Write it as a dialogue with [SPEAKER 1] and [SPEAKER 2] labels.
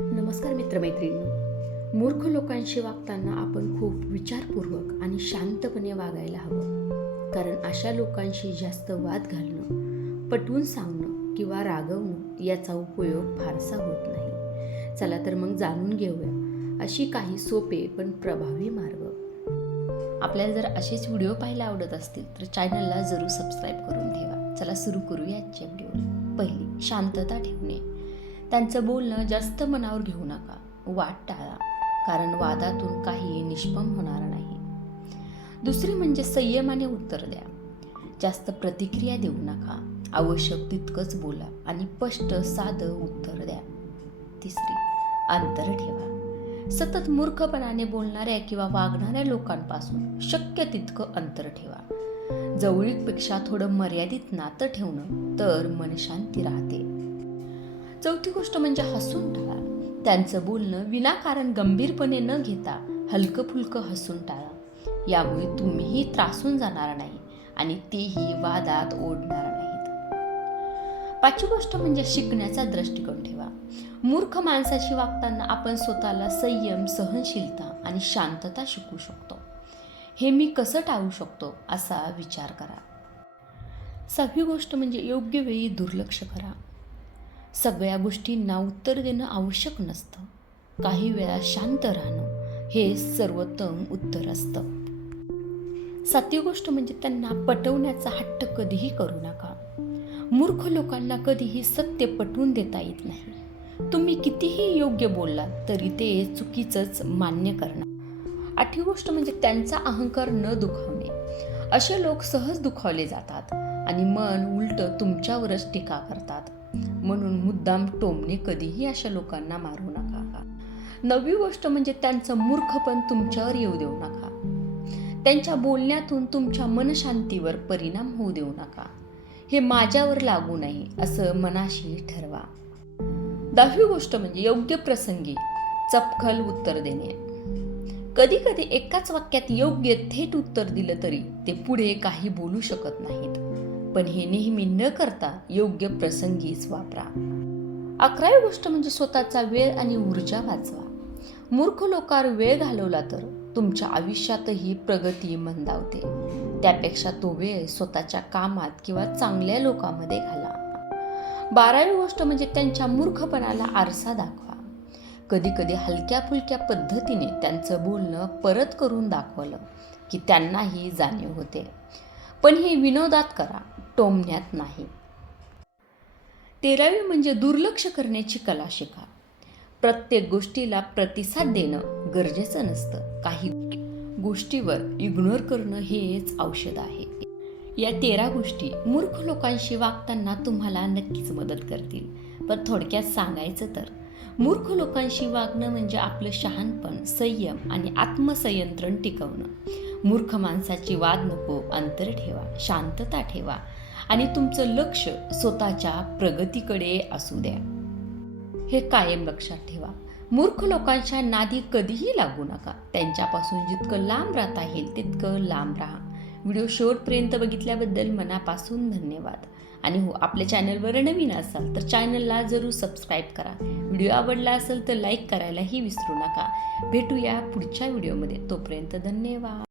[SPEAKER 1] नमस्कार मित्रमैत्रिणी. मूर्ख लोकांशी वागताना आपण खूप विचारपूर्वक आणि शांतपणे वागायला हवं. कारण अशा लोकांशी जास्त वाद घालणं पटवून सांगणं किंवा रागवणं याचा उपयोग फारसा होत नाही. चला तर मग जाणून घेऊया अशी काही सोपे पण प्रभावी मार्ग. आपल्याला जर असेच व्हिडिओ पाहायला आवडत असतील तर चॅनलला जरूर सबस्क्राईब करून ठेवा. चला सुरू करूया आजच्या व्हिडिओला. पहिली शांतता ठेवणे. त्यांचं बोलणं जास्त मनावर घेऊ नका. वाद टाळा कारण वादातून काही निष्पम होणार नाही. दुसरी म्हणजे संयमाने उत्तर द्या. जास्त प्रतिक्रिया देऊ नका. आवश्यक तितकंच बोला आणि स्पष्ट साधं उत्तर द्या. तिसरी अंतर ठेवा. सतत मूर्खपणाने बोलणाऱ्या किंवा वागणाऱ्या लोकांपासून शक्य तितकं अंतर ठेवा. जवळीकपेक्षा थोडं मर्यादित नातं ठेवणं तर मनशांती राहते. चौथी गोष्ट म्हणजे हसून टाळा. त्यांचं बोलणं विनाकारण गंभीरपणे न घेता हलकं फुलकं हसून टाळा. यामुळे तुम्हीही त्रासून जाणार नाही आणि तेही वादात ओढणार नाहीत. पाचवी गोष्ट म्हणजे शिकण्याचा दृष्टिकोन ठेवा. मूर्ख माणसाशी वागताना आपण स्वतःला संयम सहनशीलता आणि शांतता शिकू शकतो. हे मी कसं टाळू शकतो असा विचार करा. सहावी गोष्ट म्हणजे योग्य वेळी दुर्लक्ष करा. सगळ्या गोष्टींना उत्तर देणं आवश्यक नसतं. काही वेळा शांत राहणं हे सर्वोत्तम उत्तर असतं. सातवी गोष्ट म्हणजे त्यांना पटवण्याचा हट्ट कधीही करू नका. मूर्ख लोकांना कधीही सत्य पटवून देता येत नाही. तुम्ही कितीही योग्य बोललात तरी ते चुकीचंच मान्य करणार. आठवी गोष्ट म्हणजे त्यांचा अहंकार न दुखावणे असे लोक सहज दुखावले जातात आणि मन उलट तुमच्यावरच टीका करतात. म्हणून मुद्दाम टोमणे कधीही अशा लोकांना मारू नका. नवी गोष्ट म्हणजे त्यांचं मूर्खपण तुमच्यावर येऊ देऊ नका. त्यांच्या बोलण्यातून तुमच्या मनशांतीवर परिणाम होऊ देऊ नका. हे माझ्यावर लागू नाही असं मनाशी ठरवा. दहावी गोष्ट म्हणजे योग्य प्रसंगी चपखल उत्तर देणे. कधी कधी एकाच वाक्यात योग्य थेट उत्तर दिलं तरी ते पुढे काही बोलू शकत नाहीत. पण हे नेहमी न करता योग्य प्रसंगीच वापरा. अकरावी गोष्ट म्हणजे स्वतःचा वेळ आणि ऊर्जा वाचवा. मूर्ख लोकार वेळ घालवला तर तुमच्या आयुष्यातही प्रगती मंदावते. त्यापेक्षा तो वेळ स्वतःच्या कामात किंवा चांगल्या लोकांमध्ये घाला. बारावी गोष्ट म्हणजे त्यांच्या मूर्खपणाला आरसा दाखवा. कधी कधी हलक्या फुलक्या पद्धतीने त्यांचं बोलणं परत करून दाखवलं की त्यांनाही जाणीव होते. पण हे विनोदात करा. टोमण्यात नाही. तेरावी म्हणजे दुर्लक्ष करण्याची कला शिका प्रत्येक गोष्टीला प्रतिसाद देणं गरजेचं नसतं. काही गोष्टीवर इग्नोर करणं हेच औषध आहे. या तेरा गोष्टी मूर्ख लोकांशी वागताना तुम्हाला नक्कीच मदत करतील. पण थोडक्यात सांगायचं तर मूर्ख लोकांशी वागणं म्हणजे आपलं शहाणपण संयम आणि आत्मसंयंत्रण टिकवणं. मूर्ख माणसाची वाद नको अंतर ठेवा शांतता ठेवा. आणि तुमचं लक्ष स्वतःच्या प्रगतीकडे असू द्या. हे कायम लक्षात ठेवा. मूर्ख लोकांच्या नादी कधीही लागू नका. त्यांच्यापासून जितकं लांब राहता येईल तितकं लांब राहा. व्हिडिओ शेवटपर्यंत बघितल्याबद्दल मनापासून धन्यवाद. आणि हो आपल्या चॅनलवर नवीन असाल तर चॅनलला जरूर सबस्क्राईब करा. व्हिडिओ आवडला असेल तर लाईक करायलाही विसरू नका. भेटूया पुढच्या व्हिडिओमध्ये. तोपर्यंत धन्यवाद.